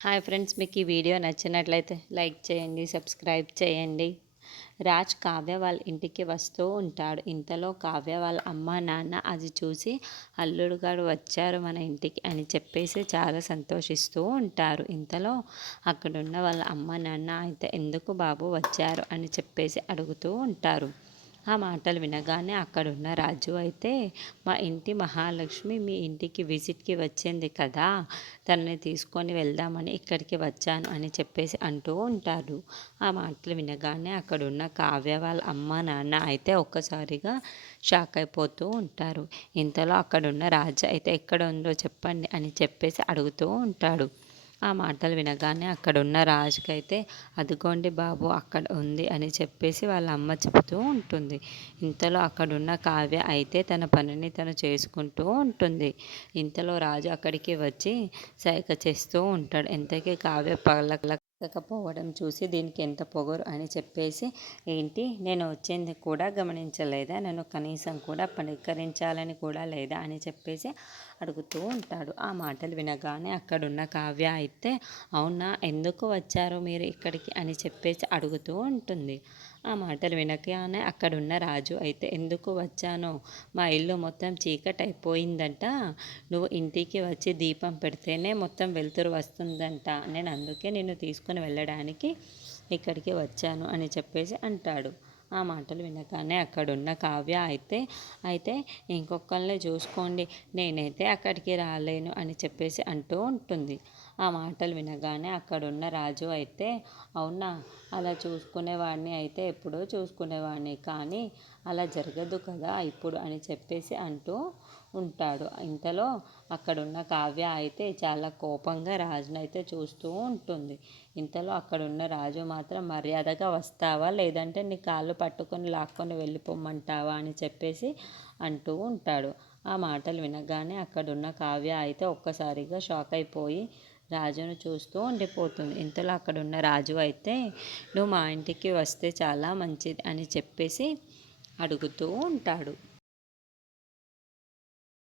Hi friends, మీకు ఈ video నచ్చినట్లయితే లైక్ చేయండి, సబ్స్క్రైబ్ చేయండి. రాజ్ కావ్య వాళ్ళ ఇంటికి వస్తూ ఉంటాడు. ఇంతలో కావ్య వాళ్ళ అమ్మ నాన్న అది చూసి అల్లుడు గారు వచ్చారు మన ఇంటికి అని చెప్పేసి చాలా సంతోషిస్తూ ఉంటారు. ఇంతలో అక్కడున్న వాళ్ళ అమ్మ నాన్న అయితే ఎందుకు బాబు వచ్చారు అని చెప్పేసి అడుగుతూ ఉంటారు. ఆ మాటలు వినగానే అక్కడున్న రాజు అయితే, మా ఇంటి మహాలక్ష్మి మీ ఇంటికి విజిట్కి వచ్చింది కదా, తనని తీసుకొని వెళ్దామని ఇక్కడికి వచ్చాను అని చెప్పేసి అంటూ ఉంటారు. ఆ మాటలు వినగానే అక్కడున్న కావ్య వాళ్ళ అమ్మ నాన్న అయితే ఒక్కసారిగా షాక్ అయిపోతూ ఉంటారు. ఇంతలో అక్కడున్న రాజు అయితే ఎక్కడ ఉందో చెప్పండి అని చెప్పేసి అడుగుతూ ఉంటాడు. ఆ మాటలు వినగానే అక్కడున్న రాజుకైతే, అదిగోండి బాబు అక్కడ ఉంది అని చెప్పేసి వాళ్ళ అమ్మ చెబుతూ ఉంటుంది. ఇంతలో అక్కడున్న కావ్య అయితే తన పనిని తను చేసుకుంటూ ఉంటుంది. ఇంతలో రాజు అక్కడికి వచ్చి సైగ చేస్తూ ఉంటాడు. ఎంతకీ కావ్య పలకకపోవడం చూసి దీనికి ఎంత పొగరు అని చెప్పేసి, ఏంటి నేను వచ్చింది కూడా గమనించలేదా, నన్ను కనీసం కూడా పలకరించాలని కూడా లేదా అని చెప్పేసి అడుగుతూ ఉంటాడు. ఆ మాటలు వినగానే అక్కడున్న కావ్య అయితే, అవునా, ఎందుకు వచ్చారు మీరు ఇక్కడికి అని చెప్పేసి అడుగుతూ ఉంటుంది. ఆ మాటలు వినగానే అక్కడున్న రాజు అయితే, ఎందుకు వచ్చానో, మా ఇల్లు మొత్తం చీకటి అయిపోయిందంట, నువ్వు ఇంటికి వచ్చి దీపం పెడితేనే మొత్తం వెలుతురు వస్తుందంట, నేను అందుకే నిన్ను తీసుకుని వెళ్ళడానికి ఇక్కడికి వచ్చాను అని చెప్పేసి అంటాడు. ఆ మాటలు వినగానే అక్కడున్న కావ్య అయితే ఇంకొకళ్ళని చూసుకోండి, నేనైతే అక్కడికి రాలేను అని చెప్పేసి అంటూ ఉంటుంది. ఆ మాటలు వినగానే అక్కడున్న రాజు అయితే, అవునా, అలా చూసుకునేవాడిని అయితే ఎప్పుడో చూసుకునేవాడిని, కానీ అలా జరగదు కదా ఇప్పుడు అని చెప్పేసి అంటూ ఉంటాడు. ఇంతలో అక్కడున్న కావ్య అయితే చాలా కోపంగా రాజునైతే చూస్తూ ఉంటుంది. ఇంతలో అక్కడున్న రాజు మాత్రం, మర్యాదగా వస్తావా లేదంటే నీ కాళ్ళు పట్టుకొని లాక్కొని వెళ్ళిపోమ్మంటావా అని చెప్పేసి అంటూ ఉంటాడు. ఆ మాటలు వినగానే అక్కడున్న కావ్య అయితే ఒక్కసారిగా షాక్ అయిపోయి రాజును చూస్తూ ఉండిపోతుంది. ఇంతలో అక్కడున్న రాజు అయితే, నువ్వు మా ఇంటికి వస్తే చాలా మంచిది అని చెప్పేసి అడుగుతూ ఉంటాడు.